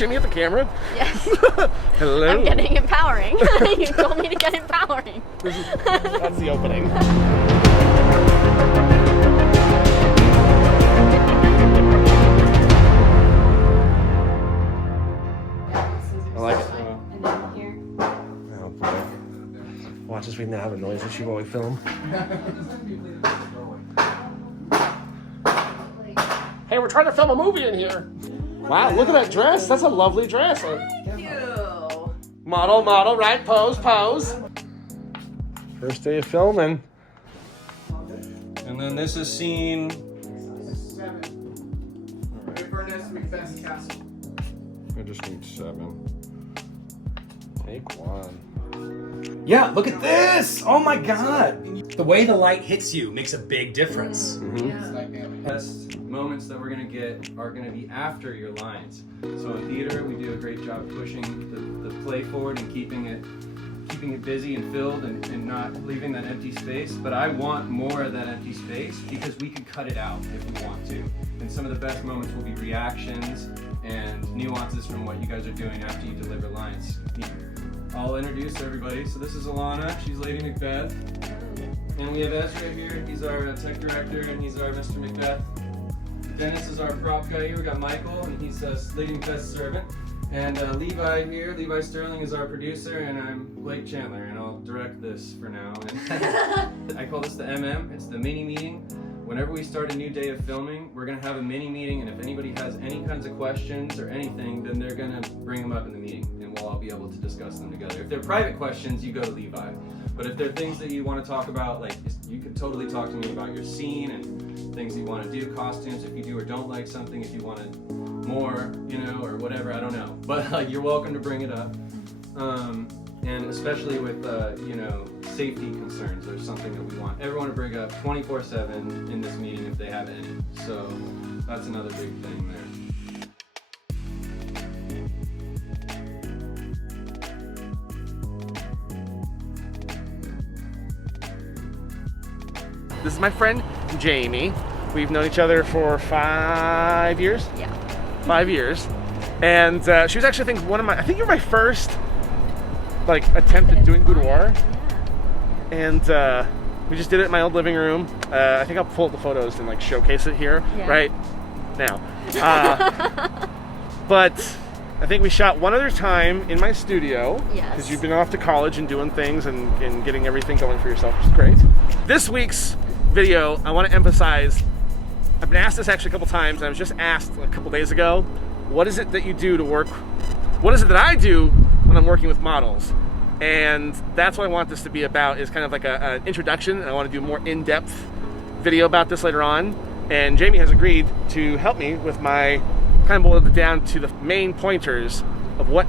shimmy at the camera? Yes. Hello. I'm getting empowering. You told me to get empowering. That's the opening. I like it. And then here. Oh boy. Watch as we now have a noise issue while we film. Hey, we're trying to film a movie in here. Wow, look at that dress. That's a lovely dress. Thank you. Model, right? Pose. First day of filming. And then this is scene 7. Inverness, Macbeth Castle. I just need 7. Take 1. Yeah, look at this! Oh my god! The way the light hits you makes a big difference. Best moments that we're gonna get are gonna be after your lines. So in theater, we do a great job pushing the play forward and keeping it busy and filled and not leaving that empty space. But I want more of that empty space because we can cut it out if we want to. And some of the best moments will be reactions and nuances from what you guys are doing after you deliver lines. I'll introduce everybody. So this is Alana, she's Lady Macbeth. And we have Ezra here, he's our tech director and he's our Mr. Macbeth. Dennis is our prop guy here, we got Michael and he's Lady Macbeth's servant. And Levi here, Levi Sterling is our producer and I'm Blake Chandler and I'll direct this for now. And I call this the MM, it's the mini meeting. Whenever we start a new day of filming, we're gonna have a mini meeting and if anybody has any kinds of questions or anything, then they're gonna bring them up in the meeting and we'll all be able to discuss them together. If they're private questions, you go to Levi. But if there are things that you want to talk about, like you could totally talk to me about your scene and things you want to do, costumes, if you do or don't like something, if you wanted more, you know, or whatever, I don't know. But you're welcome to bring it up. And especially with, you know, safety concerns, there's something that we want everyone to bring up 24/7 in this meeting if they have any. So that's another big thing there. This is my friend Jamie. We've known each other for 5 years. Yeah. 5 years, and she was actually, I think you're my first like attempt at doing boudoir, and we just did it in my old living room. I think I'll pull up the photos and like showcase it here right now. But I think we shot one other time in my studio. Yes. Because you've been off to college and doing things and getting everything going for yourself, which is great. This week's video, I want to emphasize, I've been asked this actually a couple times, and I was just asked a couple days ago, what is it that you do to work, what is it that I do when I'm working with models? And that's what I want this to be about, is kind of like an introduction, and I want to do a more in-depth video about this later on. And Jamie has agreed to help me with my, kind of boiled it down to the main pointers of what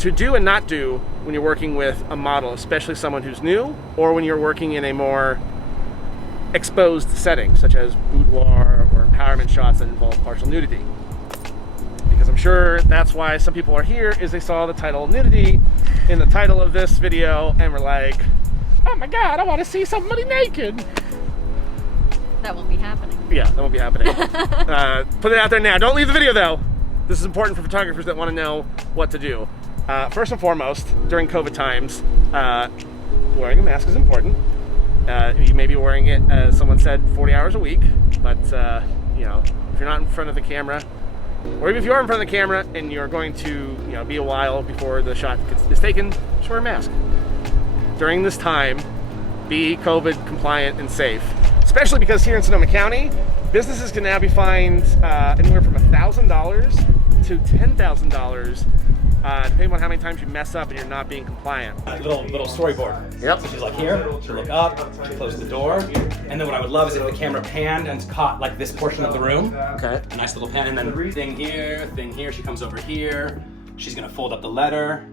to do and not do when you're working with a model, especially someone who's new, or when you're working in a more exposed setting, such as boudoir or empowerment shots that involve partial nudity. Because I'm sure that's why some people are here, is they saw the title nudity in the title of this video and were like, oh my god, I want to see somebody naked. That won't be happening. Yeah, that won't be happening. Put it out there now. Don't leave the video though. This is important for photographers that want to know what to do. First and foremost, during COVID times, wearing a mask is important. You may be wearing it, as someone said, 40 hours a week, but you know, if you're not in front of the camera, or even if you are in front of the camera and you're going to, you know, be a while before the shot is taken, just wear a mask. During this time, be COVID compliant and safe. Especially because here in Sonoma County, businesses can now be fined anywhere from $1,000 to $10,000, depending on how many times you mess up and you're not being compliant. Little storyboard. Yep. So she's like here, she'll look up, she'll close the door, and then what I would love is if the camera panned and caught like this portion of the room. Okay. A nice little pan, and then thing here, she comes over here, she's gonna fold up the letter,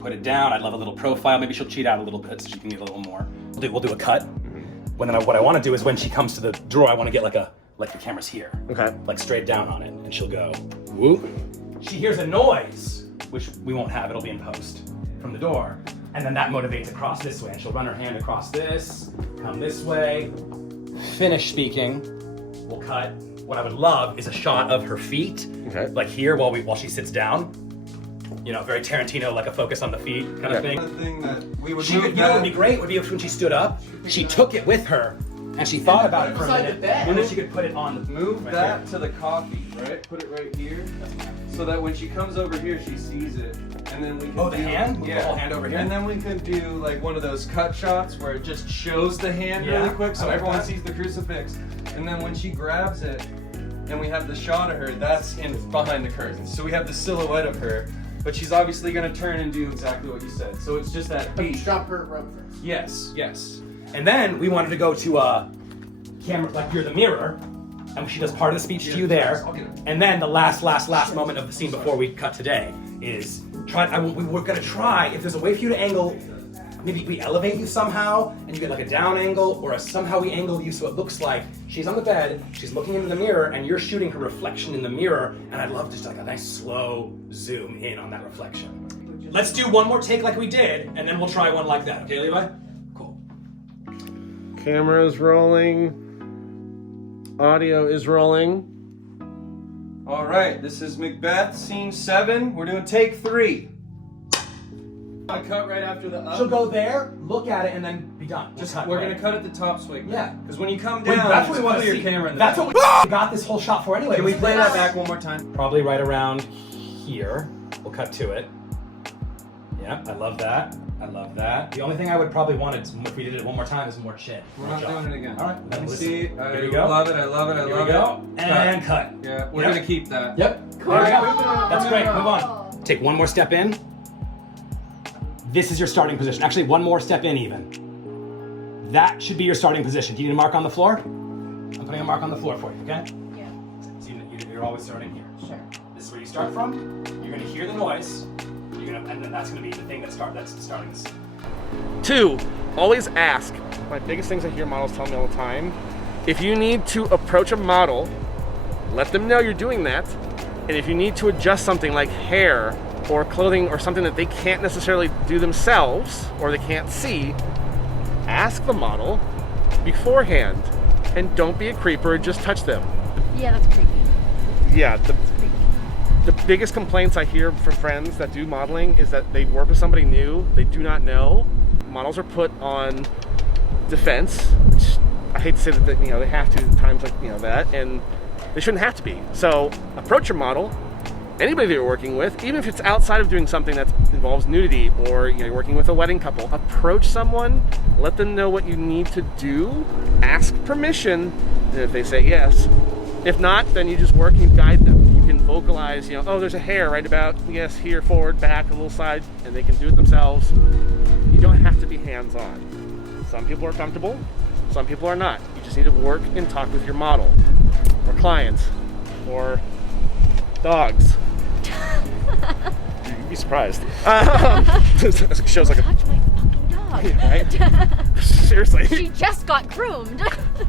put it down. I'd love a little profile, maybe she'll cheat out a little bit so she can get a little more. We'll do a cut. What I want to do is when she comes to the drawer, I want to get like the camera's here. Okay. Like straight down on it, and she'll go, whoop. She hears a noise, which we won't have, it'll be in post, from the door. And then that motivates across this way, and she'll run her hand across this, come this way, finish speaking, we'll cut, what I would love is a shot of her feet, like here while she sits down. You know, very Tarantino, like a focus on the feet kind of thing. The thing that we would You know what would be great would be if when she stood up, she took it with her and she thought about it for a minute, and then she could put it on the move that to the coffee, right? Put it right here, so that when she comes over here, she sees it, and then we can the hand? Move the whole hand over here? And then we could do like one of those cut shots where it just shows the hand really quick, so everyone sees the crucifix, and then when she grabs it, and we have the shot of her, that's behind the curtains. So we have the silhouette of her, but she's obviously gonna turn and do exactly what you said. So it's just that beat. Shop her reference. Yes, yes. And then we wanted to go to a camera, like you're the mirror, and she does part of the speech to you there. And then the last moment of the scene before we cut today is we're gonna try, if there's a way for you to angle, maybe we elevate you somehow, and you get like a down angle, or somehow we angle you so it looks like she's on the bed, she's looking into the mirror, and you're shooting her reflection in the mirror, and I'd love just like a nice slow zoom in on that reflection. Let's do one more take like we did, and then we'll try one like that, okay, Levi? Cool. Camera's rolling. Audio is rolling. All right, this is Macbeth, scene 7. We're doing take 3. I cut right after the up. She'll go there, look at it, and then be done. We're gonna cut at the top swing. Yeah. Because when you come Wait, down, that's what we want to your see. camera. In That's the what we got this whole shot for anyway. Can we play that back one more time? Probably right around here. We'll cut to it. Yeah, I love that. I love that. The only thing I would probably want is, if we did it one more time, is more chin. We're not doing it again. All right. Let me see. I Here we go. love it. I love it. I Here love we go. it. And cut. Yeah, we're gonna keep that. Yep. Cool. There we go. That's great. Move on. Take one more step in. This is your starting position. Actually, one more step in even. That should be your starting position. Do you need a mark on the floor? I'm putting a mark on the floor for you, okay? Yeah. So you're always starting here. Sure. This is where you start from. You're gonna hear the noise. And then that's gonna be the thing that's starting this. 2, always ask. My biggest things I hear models tell me all the time, if you need to approach a model, let them know you're doing that. And if you need to adjust something like hair or clothing or something that they can't necessarily do themselves or they can't see, ask the model beforehand. And don't be a creeper, just touch them. Yeah, that's creepy. Yeah, the biggest complaints I hear from friends that do modeling is that they work with somebody new, they do not know. Models are put on defense, which I hate to say that they have to at times like that, and they shouldn't have to be. So approach your model, anybody that you're working with, even if it's outside of doing something that involves nudity or you're working with a wedding couple, approach someone, let them know what you need to do, ask permission, and if they say yes. If not, then you just work and you guide them. You can vocalize, oh, there's a hair right about, yes, here, forward, back, a little side, and they can do it themselves. You don't have to be hands-on. Some people are comfortable, some people are not. You just need to work and talk with your model, or clients, or dogs. You'd be surprised. This show's like Touch my fucking dog. right? Seriously. She just got groomed.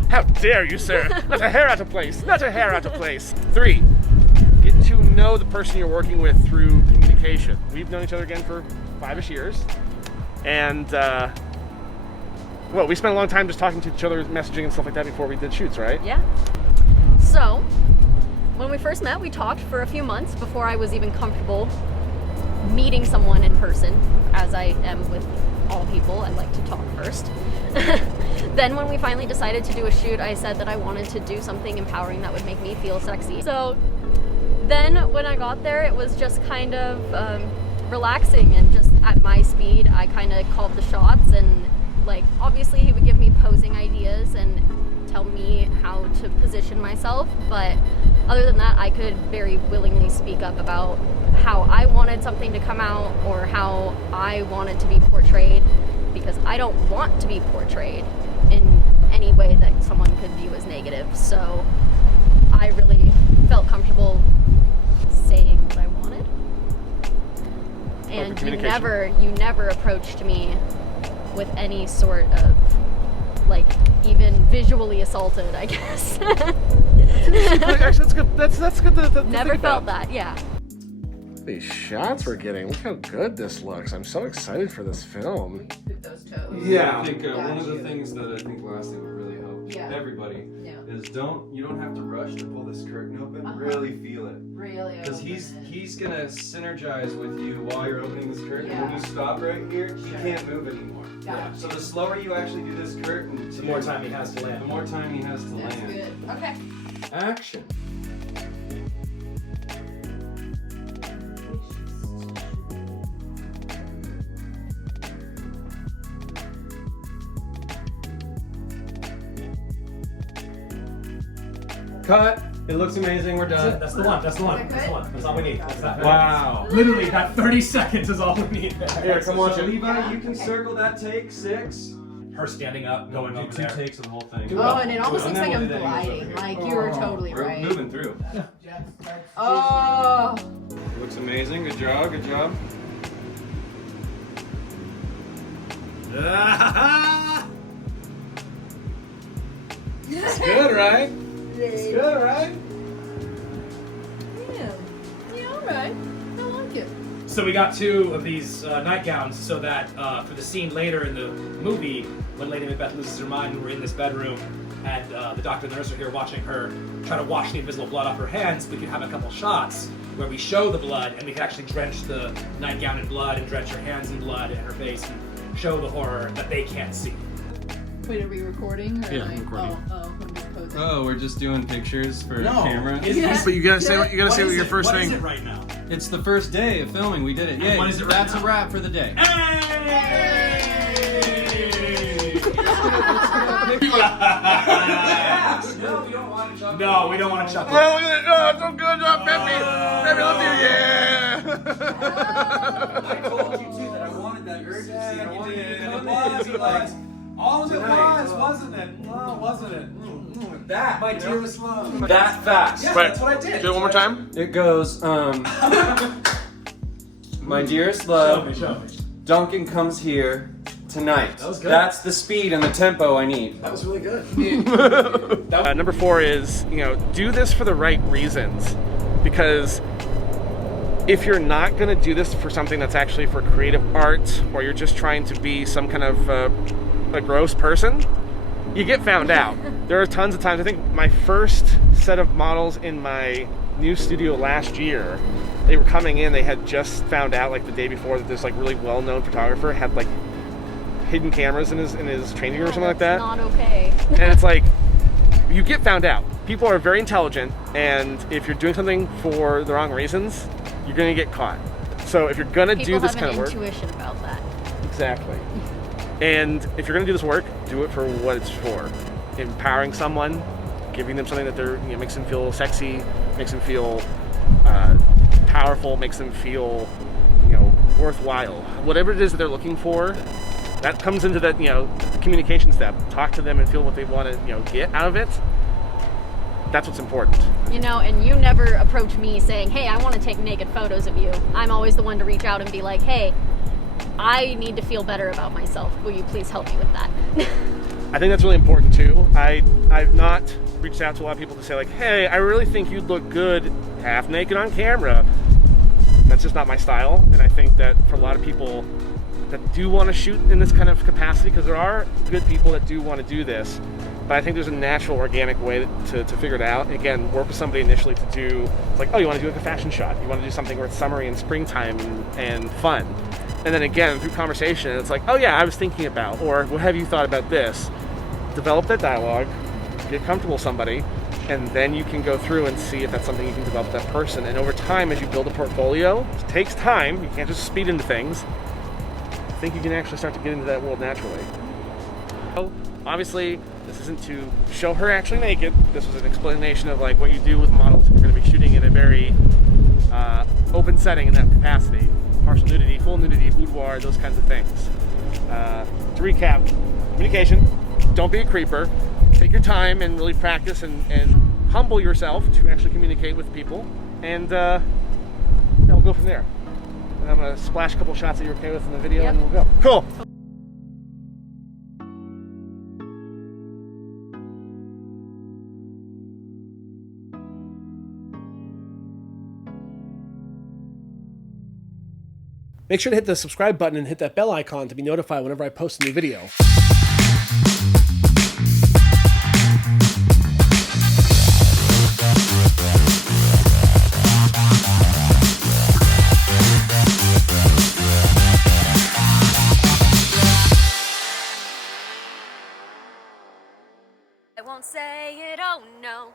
How dare you, sir? Not a hair out of place. Not a hair out of place. 3, get to know the person you're working with through communication. We've known each other again for 5-ish years. And, we spent a long time just talking to each other, messaging and stuff like that before we did shoots, right? Yeah. So, when we first met, we talked for a few months before I was even comfortable meeting someone in person, as I am with all people. I like to talk first. Then when we finally decided to do a shoot, I said that I wanted to do something empowering that would make me feel sexy. So then when I got there, it was just kind of relaxing and just at my speed. I kind of called the shots, and obviously he would give me posing ideas and tell me how to position myself, but other than that, I could very willingly speak up about how I wanted something to come out or how I wanted to be portrayed, because I don't want to be portrayed in any way that someone could view as negative. So I really felt comfortable saying what I wanted. And you never approached me with any sort of even visually assaulted, I guess. Actually, that's good. That's good to Never think felt about. that, yeah. These shots we're getting, look how good this looks. I'm so excited for this film. Hit those toes. Yeah, I think one of the things that I think lastly would really help Yeah. everybody Yeah. is you don't have to rush to pull this curtain open. Really feel it. Really? Because he's gonna synergize with you while you're opening this curtain. When you stop right here, he can't move anymore. Gotcha. So the slower you actually do this curtain, The more time he has to land. the more time he has to That's land. good. Okay. Action. Cut. It looks amazing. We're done. That's the one. That's the one. Is that That's the good? one. That's all we need. That's that. Wow. Literally, that 30 seconds is all we need. Here, come watch it. Levi, Yeah, you can okay. circle that take 6. Her standing up, going over Do 2 there. takes of the whole thing. Oh, and it almost And looks then like I'm we'll do that gliding. over Like here. you were totally We're right. moving through. Oh. Looks amazing. Good job. Good job. It's good, right? It's good, right? Yeah, alright. I like it. So we got 2 of these nightgowns so that for the scene later in the movie, when Lady Macbeth loses her mind and we're in this bedroom and the doctor and the nurse are here watching her try to wash the invisible blood off her hands, we can have a couple shots where we show the blood and we can actually drench the nightgown in blood and drench her hands in blood and her face and show the horror that they can't see. Wait, are we recording? Or Yeah, I'm recording. I'm just posing. Oh, we're just doing pictures for camera. But you gotta say what your first What is thing. it right now? It's the first day of filming. We did it. Yay. what is it right That's now? a wrap for the day. No, we don't want to chuckle. No, we don't want to chuckle. Oh, look at it. Oh, so good job, Peppy. Peppy, let's do I told you too that I wanted that urgency. I wanted you to come in. Like, All of it Tonight. was, wasn't it? Oh, wasn't it? That, my dearest love. that fast. Yeah, Right. that's what I did. Do it one more time. It goes, my dearest Show love, me, show me. Duncan comes here tonight. That was good. That's the speed and the tempo I need. That was really good. Number 4 is, do this for the right reasons. Because if you're not going to do this for something that's actually for creative art, or you're just trying to be some kind of a gross person, you get found out. There are tons of times. I think my first set of models in my new studio last year, they were coming in, they had just found out like the day before that this like really well-known photographer had like hidden cameras in his training room or something like that. Not okay. And it's like, you get found out. People are very intelligent, and if you're doing something for the wrong reasons, you're gonna get caught. So if you're gonna People do this have kind an of work, intuition about that. exactly. And if you're gonna do this work, do it for what it's for. Empowering someone, giving them something that makes them feel sexy, makes them feel powerful, makes them feel worthwhile. Whatever it is that they're looking for, that comes into that communication step. Talk to them and feel what they want to get out of it. That's what's important. And you never approach me saying, hey, I want to take naked photos of you. I'm always the one to reach out and be like, hey, I need to feel better about myself. Will you please help me with that? I think that's really important too. I've not reached out to a lot of people to say like, hey, I really think you'd look good half naked on camera. That's just not my style. And I think that for a lot of people that do want to shoot in this kind of capacity, because there are good people that do want to do this, but I think there's a natural, organic way to figure it out. And again, work with somebody initially to do, it's like, oh, you want to do like a fashion shot. You want to do something where it's summery and springtime and fun. And then again, through conversation, it's like, oh yeah, I was thinking about, or what have you thought about this? Develop that dialogue, get comfortable with somebody, and then you can go through and see if that's something you can develop with that person. And over time, as you build a portfolio, it takes time. You can't just speed into things. I think you can actually start to get into that world naturally. So, obviously, this isn't to show her actually naked. This was an explanation of like what you do with models if you're going to be shooting in a very open setting in that capacity. Partial nudity, full nudity, boudoir, those kinds of things. To recap, communication, don't be a creeper. Take your time and really practice and humble yourself to actually communicate with people. And we'll go from there. And I'm going to splash a couple shots that you're okay with in the video, Yep. and we'll go. Cool. Make sure to hit the subscribe button and hit that bell icon to be notified whenever I post a new video. won't say it, oh no.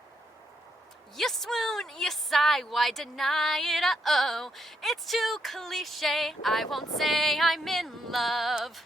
You swoon, you sigh, why deny it, oh. It's too cliche, I won't say I'm in love.